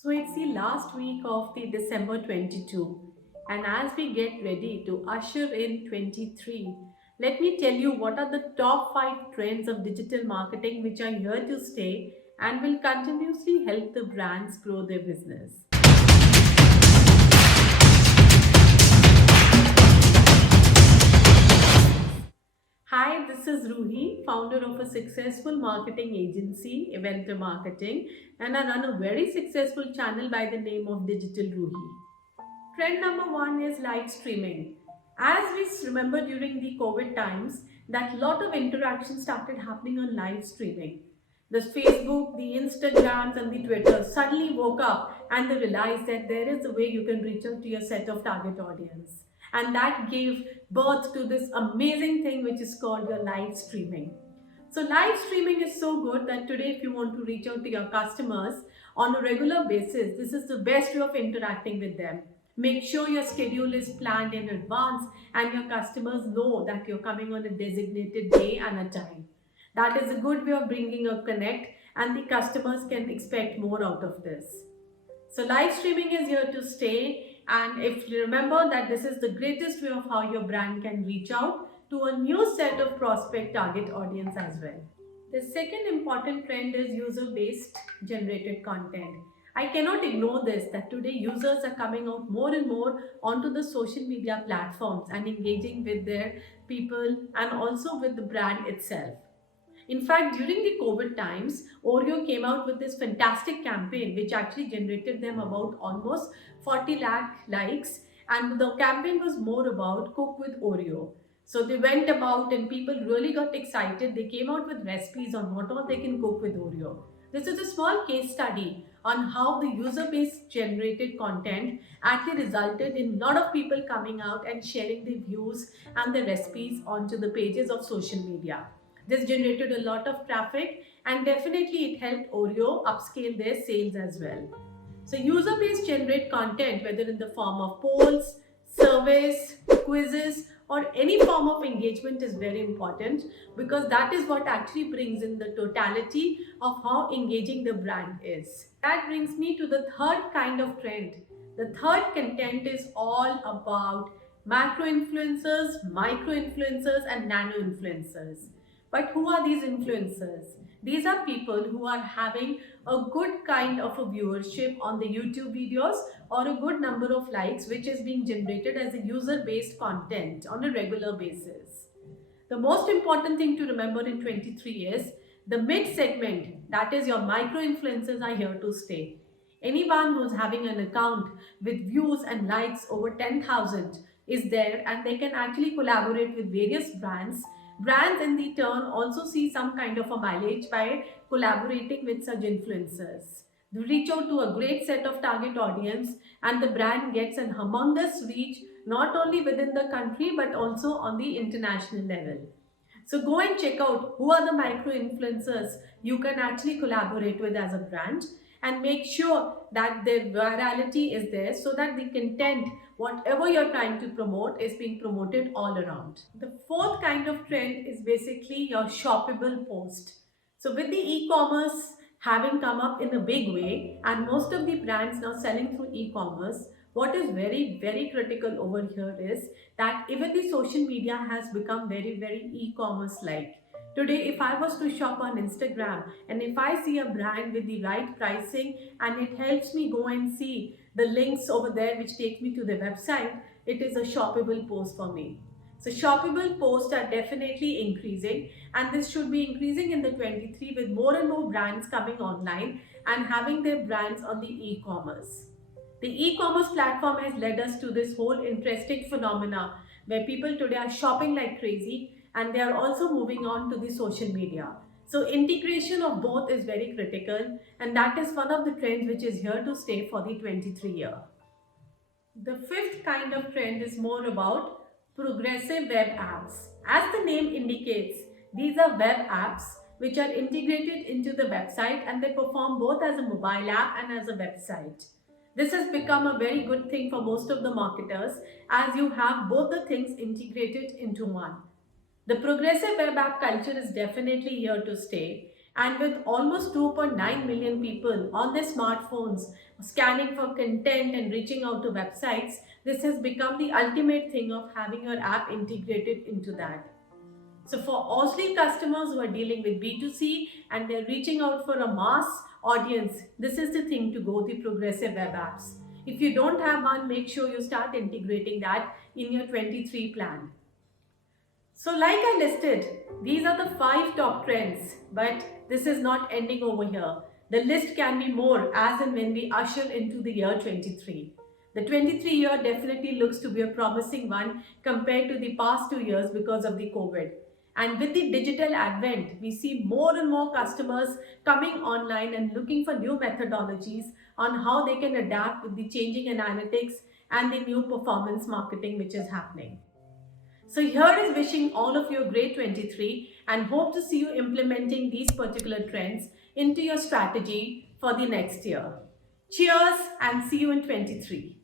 So it's the last week of the December 22, and as we get ready to usher in 23, let me tell you what are the top 5 trends of digital marketing which are here to stay and will continuously help the brands grow their business. Hi, this is Ruhee, founder of a successful marketing agency, Event Marketing, and I run a very successful channel by the name of Digital Ruhee. Trend number one is live streaming. As we remember during the COVID times, that lot of interaction started happening on live streaming. The Facebook, the Instagrams, and the Twitter suddenly woke up and they realized that there is a way you can reach out to your set of target audience. And that gave birth to this amazing thing which is called your live streaming. So live streaming is so good that today if you want to reach out to your customers on a regular basis, this is the best way of interacting with them. Make sure your schedule is planned in advance and your customers know that you're coming on a designated day and a time. That is a good way of bringing a connect and the customers can expect more out of this. So live streaming is here to stay, and if you remember that this is the greatest way of how your brand can reach out to a new set of prospect target audience as well. The second important trend is user-based generated content. I cannot ignore this that today users are coming out more and more onto the social media platforms and engaging with their people and also with the brand itself. In fact, during the COVID times, Oreo came out with this fantastic campaign which actually generated them about almost 40 lakh likes. And the campaign was more about cook with Oreo. So they went about and people really got excited. They came out with recipes on what all they can cook with Oreo. This is a small case study on how the user-based generated content actually resulted in a lot of people coming out and sharing their views and their recipes onto the pages of social media. This generated a lot of traffic and definitely it helped Oreo upscale their sales as well. So user-based generate content whether in the form of polls, surveys, quizzes or any form of engagement is very important because that is what actually brings in the totality of how engaging the brand is. That brings me to the third kind of trend. The third content is all about macro influencers, micro influencers and nano influencers. But who are these influencers? These are people who are having a good kind of a viewership on the YouTube videos or a good number of likes which is being generated as a user-based content on a regular basis. The most important thing to remember in 23 is the mid segment, that is your micro influencers are here to stay. Anyone who's having an account with views and likes over 10,000 is there and they can actually collaborate with various brands. Brands in the turn also see some kind of a mileage by collaborating with such influencers. They reach out to a great set of target audience and the brand gets an humongous reach not only within the country but also on the international level. So go and check out who are the micro influencers you can actually collaborate with as a brand and make sure that their virality is there so that the content, whatever you're trying to promote, is being promoted all around. The fourth kind of trend is basically your shoppable post. So with the e-commerce having come up in a big way and most of the brands now selling through e-commerce, what is very critical over here is that even the social media has become very e-commerce like. Today, if I was to shop on Instagram and if I see a brand with the right pricing and it helps me go and see the links over there which take me to the website, it is a shoppable post for me. So shoppable posts are definitely increasing and this should be increasing in the 23 with more and more brands coming online and having their brands on the e-commerce. The e-commerce platform has led us to this whole interesting phenomena where people today are shopping like crazy and they are also moving on to the social media. So integration of both is very critical and that is one of the trends which is here to stay for the 23 year. The fifth kind of trend is more about progressive web apps. As the name indicates, these are web apps which are integrated into the website and they perform both as a mobile app and as a website. This has become a very good thing for most of the marketers as you have both the things integrated into one. The progressive web app culture is definitely here to stay And with almost 2.9 million people on their smartphones scanning for content and reaching out to websites, this has become the ultimate thing of having your app integrated into that. So for Ausly customers who are dealing with B2C and they're reaching out for a mass audience, this is the thing to go, the progressive web apps. If you don't have one, make sure you start integrating that in your 23 plan. So like I listed, these are the 5 top trends, but this is not ending over here. The list can be more as and when we usher into the year 23. The 23 year definitely looks to be a promising one compared to the past 2 years because of the COVID. And with the digital advent, we see more and more customers coming online and looking for new methodologies on how they can adapt with the changing analytics and the new performance marketing which is happening. So here is wishing all of you a great 23 and hope to see you implementing these particular trends into your strategy for the next year. Cheers and see you in 23.